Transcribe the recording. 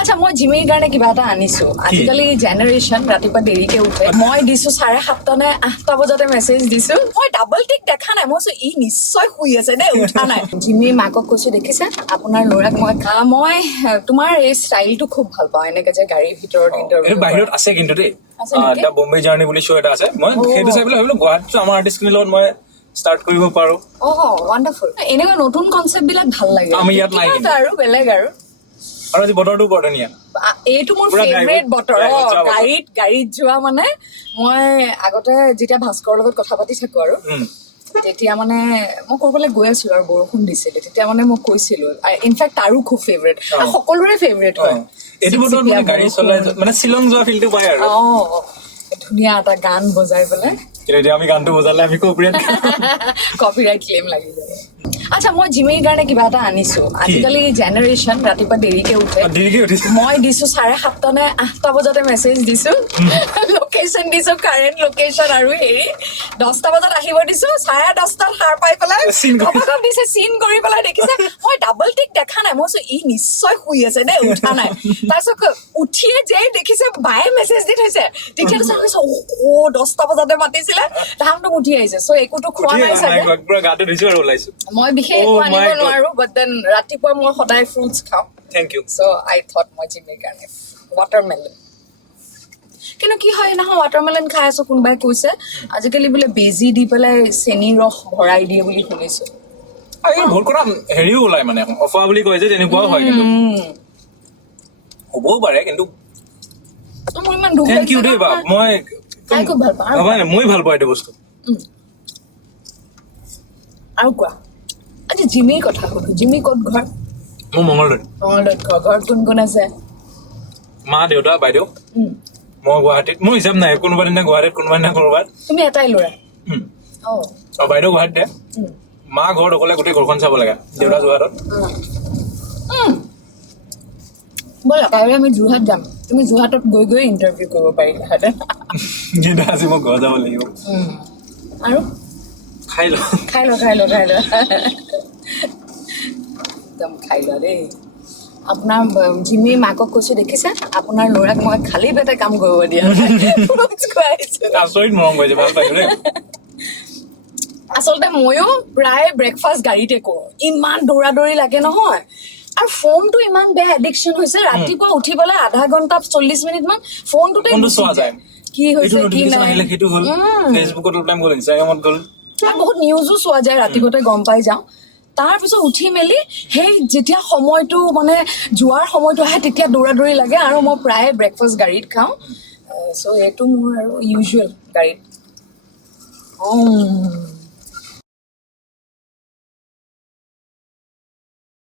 আচ্ছা মই জিমিৰ কাৰণে কিবা এটা আনিছো আজিকালি জেনাৰেশ্যন ৰাতিপুৱা দেৰিকে উঠে মই দিছো 7:30 নে 8টা বজাতে মেছেজ দিছো মই ডাবল টিক দেখা নাই মই ই নিশ্চয় শুই আছে দে উঠা নাই জিমিৰ মাকক কৈছো দেখিছা আপোনাৰ ল'ৰাক মই তোমাৰ এই ষ্টাইলটো খুব ভাল পাওঁ এনেকে যে গাড়ীৰ ভিতৰত ইন্টাৰভিউ বাহিৰত আছে কিন্তু দেই দা বম্বে জাৰ্নি বুলি শ্ব' এটা আছে মই সেইটো চাই পেলাই ভাবিলো গুৱাহাটীত আমাৰ আৰ্টিষ্টখিনিৰ লগত মই ষ্টাৰ্ট কৰিব পাৰো ৱাণ্ডাৰফুল এনেকুৱা নতুন কনচেপ্ট বিলাক ভাল লাগে আমি ইয়াত নাই আৰু বেলেগ আৰু আজি বতৰটো বৰ ধুনীয়া এইটো মোৰ ফেভৰেট বতৰ গাড়ীত যোৱা মানে মই আগতে যেতিয়া ভাস্কৰৰ লগত কথা পাতি থাকো আৰু তেতিয়া মানে মই ক'ৰবালৈ গৈ আছিলো আৰু বৰষুণ দিছিলে তেতিয়া মানে মই কৈছিলো ইনফেক্ট তাৰো খুব ফেভৰেট সকলোৰে ফেভৰেট হয় এইটো বতৰত মানে গাড়ী চলাই মানে শ্বিলং যোৱা ফিলটো পায় আৰু ধুনীয়া এটা গান বজাই পেলাই কিন্তু এতিয়া আমি গানটো বজালে আমি কপিৰাইট ক্লেইম লাগি যাব আচ্ছা মই জিমিৰ কাৰণে কিবা এটা আনিছো আজিকালি জেনাৰেশ্যন ৰাতিপুৱা দেৰিকে উঠে মই দিছো 7:30 নে 8টা বজাতে মেছেজ দিছো লোকেশ্যন দিছো কাৰেণ্ট লোকেশ্যন আৰু হেৰি 10টা বজাত আহিব দিছো 10:30 সাৰ পাই পেলাই ঘপঘপ দিছে চিন কৰি পেলাই দেখিছে মই ডাবল টিক দেখা নাই মই ই নিশ্চয় শুই আছে দে উঠা নাই তাৰপিছত উঠিয়ে যে দেখিছে বায়ে মেছেজ দি থৈছে তেতিয়া কৈছে 10টা বজাতে মাতিছিলে ধামটো উঠি আহিছে চ' একোটো খোৱা নাই চাগে মই বিশেষ আনিব নোৱাৰো বাট দেন ৰাতিপুৱা মই সদায় ফ্ৰুটছ খাওঁ thank you so' I thought মই জিমিৰ কাৰণে ৱাটাৰমেলন কিন্তু কি হয় নহয় ৱাটাৰমেলন খাই আছো কোনোবাই কৈছে আজিকালি বোলে বেজি দি পেলাই চেনি ৰস ভৰাই দিয়ে বুলি শুনিছো আৰু এই ভুল কৰা হেৰিও ওলাই মানে অফা বুলি কয় যে তেনেকুৱাও হয় কিন্তু হ'বও পাৰে কিন্তু মোৰ ইমান দুখ থেংক ইউ দেই বা মই খুব ভাল পাওঁ মই ভাল পাওঁ এইটো বস্তু আৰু কোৱা আজি জিমিৰ কথা সুধো জিমি ক'ত ঘৰ মোৰ মঙলদৈত ঘৰ কোন কোন আছে মা দেউতা বাইদেউ মই গুৱাহাটীত মোৰ হিচাপ নাই কোনোবা দিনা গুৱাহাটীত কোনোবা দিনা কৰবাত তুমি এটাই ল'ৰা বাইদেউ গুৱাহাটীতে মা ঘৰত অকলে গোটেই ঘৰখন চাব লাগে দেউতা যোৰহাটত ব'লা কাইলৈ আমি যোৰহাট যাম তুমি যোৰহাটত গৈ গৈ ইণ্টাৰভিউ কৰিব পাৰিলাহেঁতেন কিন্তু আজি মই ঘৰ যাব লাগিব আৰু খাই ল একদম খাই লোৱা দেই আপোনাৰ জিমিৰ মাকক কৈছো দেখিছা আপোনাৰ ল'ৰাক মই খালী পেটে কাম কৰিব দিয়া আচৰিত মৰম কৰিছে ভাল পাইছো দেই আচলতে ময়ো প্ৰায় ব্ৰেকফাষ্ট গাড়ীতে কৰো ইমান দৌৰা দৌৰি লাগে নহয় আৰু ফোনটো ইমান বেয়া এডিকশ্যন হৈছে ৰাতিপুৱা উঠি পেলাই আধা ঘণ্টা 40 মিনিট মান ফোনটোতে চোৱা যায় কি হৈছে কি নাই সেইটো হ'ল ফেচবুকত টাইম গ'ল ইনষ্টাগ্ৰামত গ'ল বহুত নিউজো চোৱা যায় ৰাতিপুৱাতে গম পাই যাওঁ তাৰপিছত উঠি মেলি সেই যেতিয়া সময়টো মানে যোৱাৰ সময়টো আহে তেতিয়া দৌৰা দৌৰি লাগে আৰু মই প্ৰায় ব্ৰেকফাষ্ট গাড়ীত খাওঁ চ' এইটো মোৰ আৰু ইউজুৱেল গাড়ীত